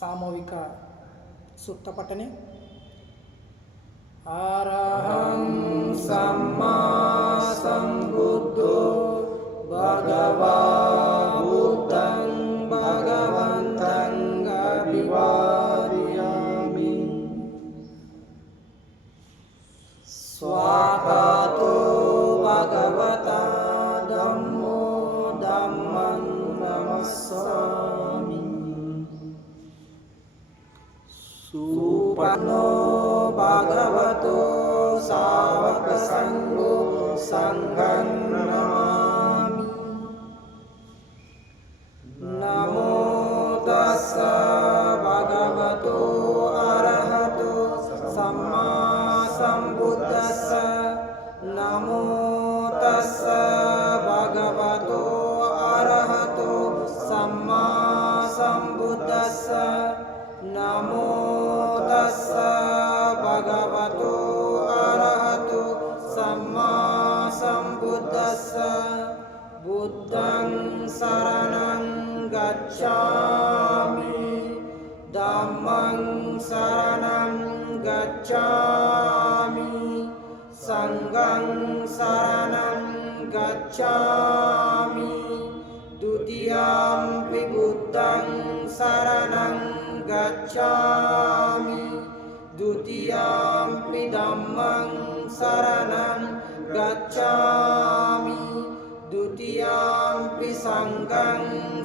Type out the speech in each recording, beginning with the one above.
सामूहिक सुत्तपठने अरहं सम्मा सम्बुद्धो भगवा बुद्धं भगवन्तं अभिवादयामि। स्वागतो भगवता धम्मो धम्मं नमस्सामि। सुपन्नो भगवतो सावक संघो संघं नमामि। नमो तस्स भगवतो अरहतो सम्मा सम्बुद्धस्स। नमो तस्स भगवतो अरहतो सम्मा सम्बुद्धस्स। नमो तस्स भगवतो अरहतो सम्मा सम्बुद्धस्स। बुद्धं शरणं गच्छामि धम्मं शरणं गच्छामि संघं शरणं गच्छामि। द्वितीयंपि बुद्धं शरणं गच्छामि। द्वितीयंपि धम्मं शरणं गच्छामि। द्वितीयंपि संघं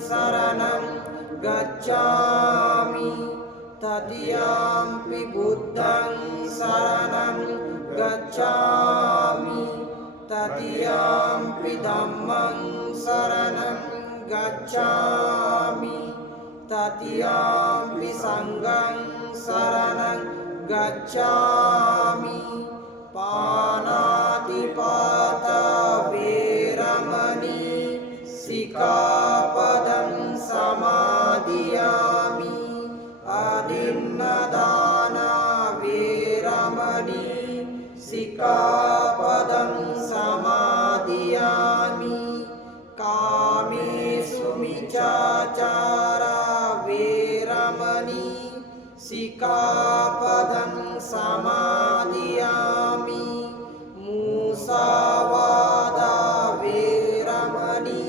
शरणं गच्छामि। तृतीयंपि बुद्धं शरणं गच्छामि। तृतीयंपि धम्मं शरणं गच्छामि। तृतीयंपि संघं शरणं गच्छामि। पाणातिपाता वेरमणि सिक्खापदं समादियामि। अदिन्नदाना वेरमणि सिक्खापदं समादियामि। कामेषु मिच्छाचारा वेरमणि सिक्खापदं समादियामि। मुसावादा वेरमणि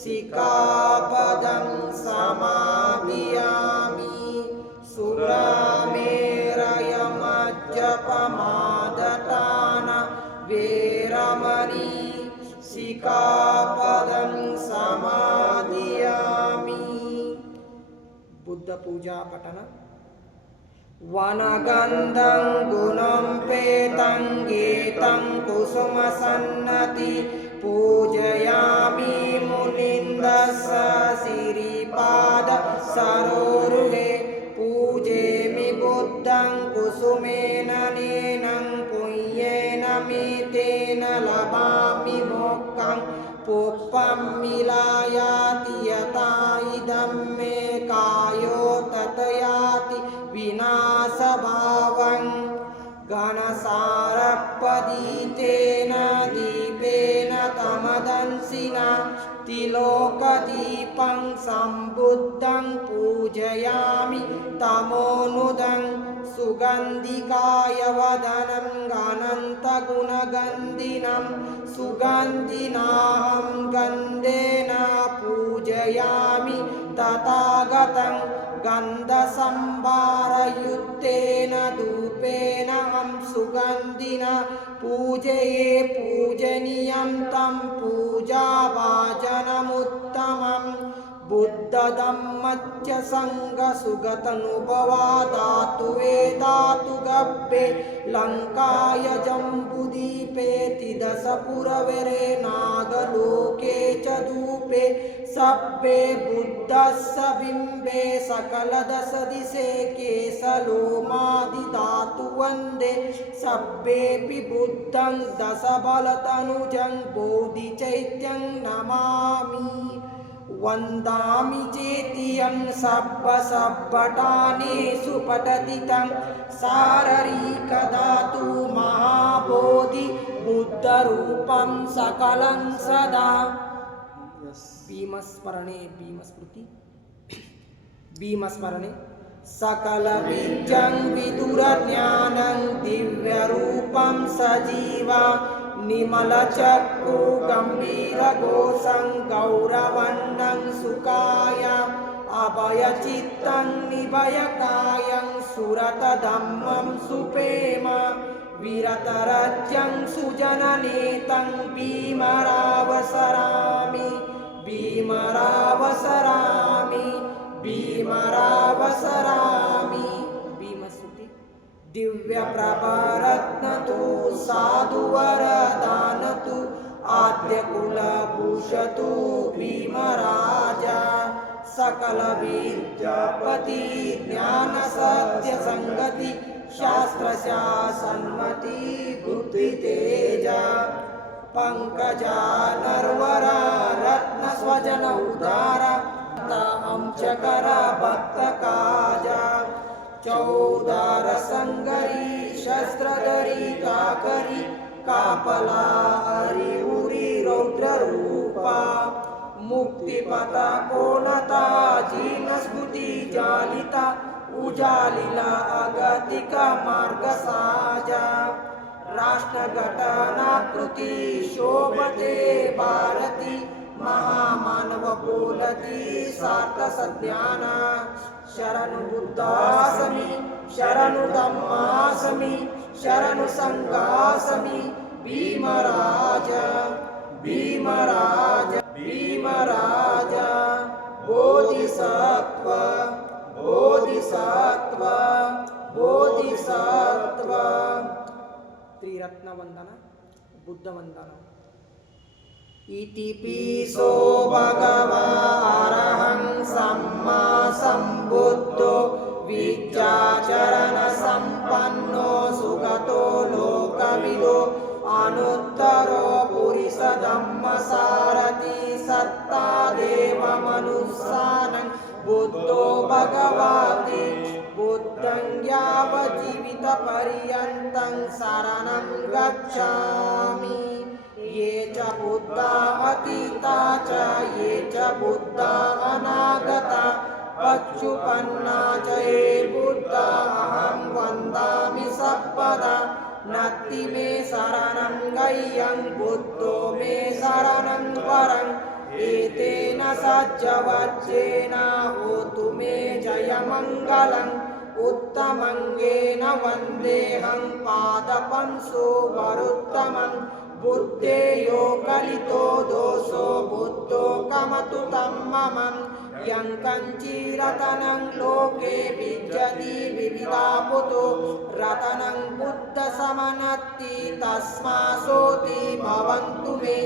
सिक्खापदं समादियामि। सुरामेरयमज्जपमादटाना वेरमणि सिक्खापदं समादियामि। बुद्ध पूजा पठन। वनगन्धं गुणं पेतं गीतं कुसुमसन्नति पूजयामि। मुनिन्दस्स सिरिपाद सरोरुहे पूजेमि बुद्धं कुसुमेन नेनं पुण्येन मितेन लभामि मोक्षं। पुष्पं मिलायाति यथा इदं मे कायो ततयाति विनाशभावं। घनसारपदितेन दीपेन तमदंसिना तिलोकदीपं सम्बुद्धं पूजयामि तमोनुदं। सुगन्धिकाय वदनं अनन्तगुणगन्धिनं सुगन्धिनाहं गन्धेन पूजयामि तथागतं। गन्धसंभारयुक्तेन धूपेन अहं सुगन्धिना पूजये पूजनीयं तं पूजाभाजनमुत्तमम्। बुद्धधम्मच्च संघसुगतनुभवा धातु वेदातु गब्बे लङ्काय जम्बुदीपे तिदशपुरवरे नागलोके च धूपे। सब्बे बुद्धस्स बिम्बे सकलदश दिशे केशलोमादिधातु वन्दे। सब्बेऽपि बुद्धं दशबलतनुजं बोधिचैत्यं नमामि। वन्दामि चेतियं सब्बसब्बटानेषु पठति तं साररिकधातु महाबोधि बुद्धरूपं सकलं सदा। भीमस्मरणे भीमस्मृति भीमस्मरणे सकल विद्यं विदुरज्ञानं दिव्यरूपं सजीवा निमलचक्षु गम्भीरघोषं गौरवन्नं सुकाय अभयचित्तं निभयकायं सुरतधम्मं सुप्रेम विरतरज्यं सुजननेतं भीमरावसरामि भीमरावसरामि भीमरावसरामि भीमस्तुति दिव्य प्रभारत्नतु साधुवरदानतु आद्यकुलभूषतु भीमराजा सकल विद्यापति ज्ञान सत्य संगति शास्त्रशासन्मति बुद्धितेजा पंकजा नरवरा रत्न स्वजन उदारा अंशकर भक्त काजा चौदार संगरी शस्त्रधरी काकरी कापला हरिउरी रौद्र रूपा मुक्तिपथा कोणता जीनस्मृति जालिता उजालिला अगतिक मार्ग साजा राष्ट्रघटनाकृति शोभते भारती महामानव बोलती सार्थ सज्ञान शरणु बुद्धासमि शरणु धम्मासमि शरणु संघासमि भीमराज भीमराज भीमराज बोधिसत्व बोधिसत्व बोधिसत्व त्रिरत्न वंदन बुद्ध वंदन इति पीसो भगवा अरहं सम्मा सम्बुद्धो विद्याचरण संपन्नो सुगतो लोकविदो अनुत्तरो पुरुष धम्म सारथि सत्ता देव मनुष्यानं बुद्धो भगवति बुद्धं यावज्जीवित पर्यन्तं शरणं गच्छामि ये च बुद्धा अतीता च ये च बुद्धा अनागता पच्चुपन्ना च ये बुद्धा अहं वन्दामि सर्वदा नत्ति मे शरणं गह्यं बुद्धो मे शरणं वरम् एतेन सज्जवज्जेन होतु मे जयमङ्गलम् उत्तमङ्गेन वन्देऽहं पादपंसो वरुत्तमम् बुद्धेयो कलितो दोषो बुद्धो कमतु तं मम यं कञ्चिरतनं लोके विद्यति विविधापुतो रतनं बुद्धसमनत्ति तस्मासोति भवन्तु मे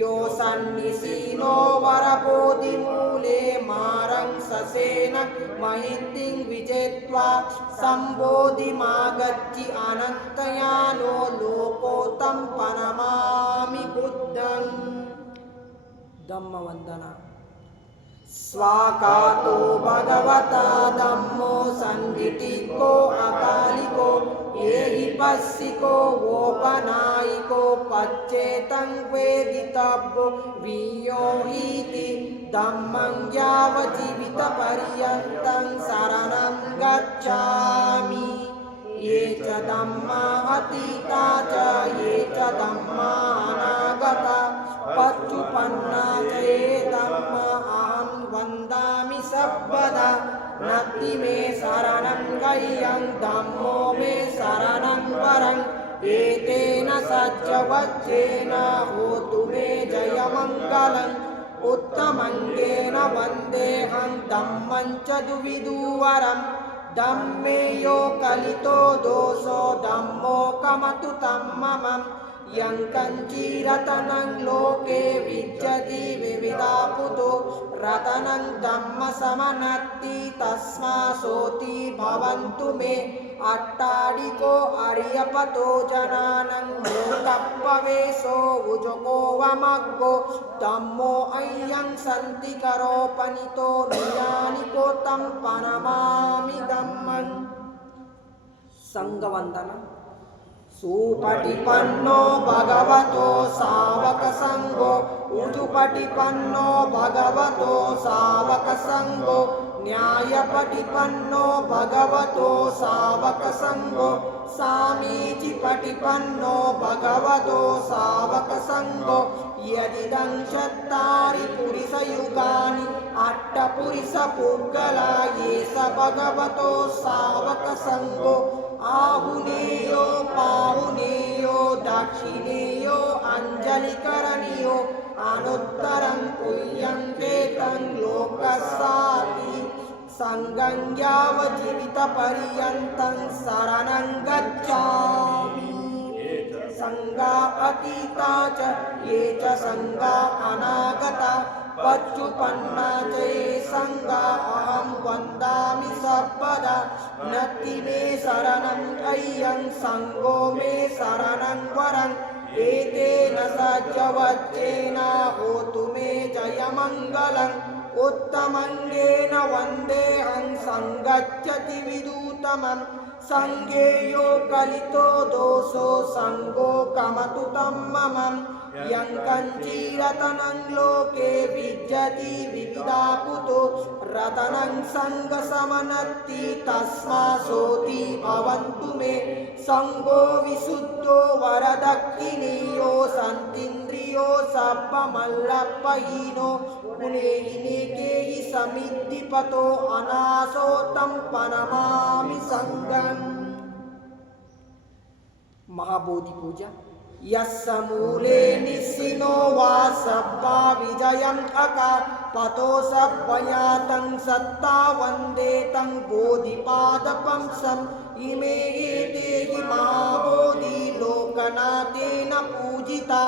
यो सन्निसीनो वरबोधिमूले मारं ससेन महितिं विजेत्वा सम्बोधिमागच्छि अनन्तयानो लोकोत्तं पनमामि बुद्धं धम्मवन्दना स्वाकातो भगवता धम्मो सन्निधिको अकालिको एहि पस्सिको वोपनायिको पच्चेतं वेदितव्यो वियोहीति धम्मं यावज्जीवितपर्यन्तं शरणं गच्छामि ये च धम्मा अतीता च ये च धम्मा अनागता पच्चुपन्ना च ये धम्मा अहं वन्दामि सर्वदा नत्ति मे शरणं गह्यं धम्मो मे शरणं वरम् एतेन सज्जवज्जेन होतु मे जयमङ्गलम् उत्तमङ्गेन वन्देऽहं धम्मं च द्विविधुवरम् धम्मे यो कलितो दोषो धम्मो कमतु तं मम यं कञ्चिरतनं लोके विद्यति विविधापुतो रतनं धम्मसमनत्ति तस्मासोति भवन्तु मे अट्टाडिको अर्यपतो जनानं लोकपवेशो उजको वमग्गो धम्मो अय्यं सन्तिकरोपनितो नियानिको तं पनमामि धम्मं संघवन्दन सुपटिपन्नो भगवतो सावक संघो उजुपटिपन्नो भगवतो सावक संघो न्यायपटिपन्नो भगवतो सावकसङ्गो सामीचि पटिपन्नो भगवतो सावकसङ्गो यदिदं चत्तारि पुरिसयुगानि अट्टपुरिसपुग्गला ये स भगवतो सावकसङ्गो आहुनेयो पाहुनेयो दक्षिणेयो अञ्जलिकरणीयो अनुत्तरं पुण्यं चेतं लोकस्यापि संगं यावज्जीवितपर्यन्तं शरणं गच्छामि संगा अतीता च ये च संगा अनागता पच्चुपन्ना च ये संगा अहं वन्दामि सर्वदा नत्ति मे शरणं अय्यं संगो मे शरणं वरम् एतेन सज्जवच्चेन होतु मे जयमङ्गलम् उत्तमङ्गेन वन्देऽहं सङ्गच्छति विदूतमं सङ्गेयो कलितो दोषो सङ्गो कमतु तं मम यं कञ्चिरतनं लोके विद्यति विविधापुतो रतनं सङ्गसमनत्ति तस्मा सोति भवन्तु मे सङ्गो विशुद्धो वरदक्षिणीयो सन्तीन्द्रियो सर्वमल्लपहीनो गुणेहिनेकेहि समिद्धिपतो अनासो तं प्रणमामि सङ्गम्। महाबोधि पूजा यस्य मूले निस्सिनो वा सब्बा विजयम् अका पतो सब्बयातं सत्ता वन्दे तं बोधिपादपंसम् इमे एते हि महाबोधि लोकनाथेन पूजिता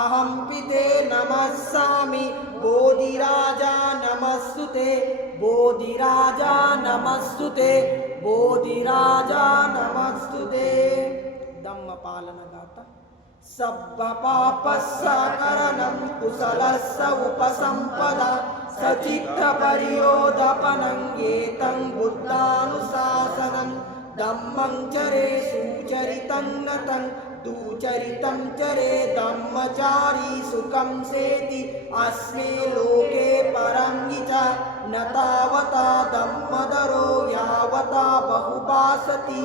अहं पिते नमस्सामि बोधिराजा नमस्तुते बोधिराजा नमस्तुते बोधिराजा नमस्तुते। धम्मपालनगाता सब्बपापस्सकरणं कुशलस्य उपसम्पदा सचित्तपरियोदपनं एतं बुद्धानुशासनं धम्मं चरे सुचरितं नतं दुचरितं चरे धम्मचारी सुखं सेति अस्मे लोके परं हि च न तावता धम्मदरो यावता बहुभासति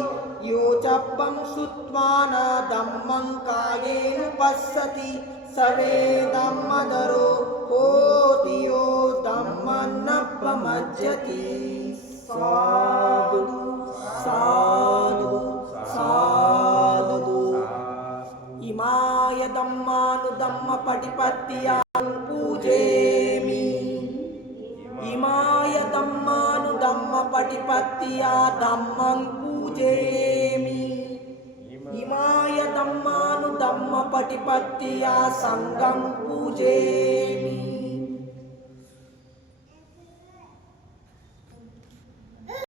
यो चप्पं श्रुत्वा न धम्मं कायेनुपश्यति स वे धम्मदरो होति यो धम्मं न प्रमज्जति। साधु साधु साधु इमाय धम्मानुधम्मपटिपत्तियां पूजेमि इमाय धम्मानुधम्मपटिपत्तिया धम्मं पूजेमि इमाय धम्मानुधम्मपटिपत्तिया संघं पूजेमि।